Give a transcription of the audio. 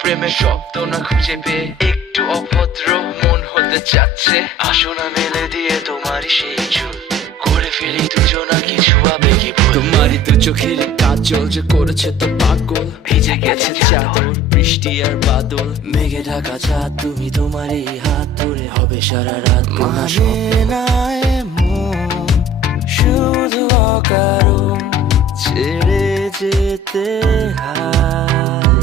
প্রেমের শব্দ না খুঁজে পেয়ে একটু অভদ্র মন হতে চাচ্ছে। আসো না মেলে দিয়ে তোমারই সেই চুল, করে ফেলি দুজনা কিছু আবেগী ভুল। তোমারই দু চোখের কাজল যে করেছে তো পাগল, ভিজে গেছে চাদর বৃষ্টি আর বাদল, মেঘে ঢাকা চাঁদ তুমি তোমারই হাত ধরে হবে সারা রাত। মানে না এমন শুধু অকারণ ছেড়ে যেতে হয়।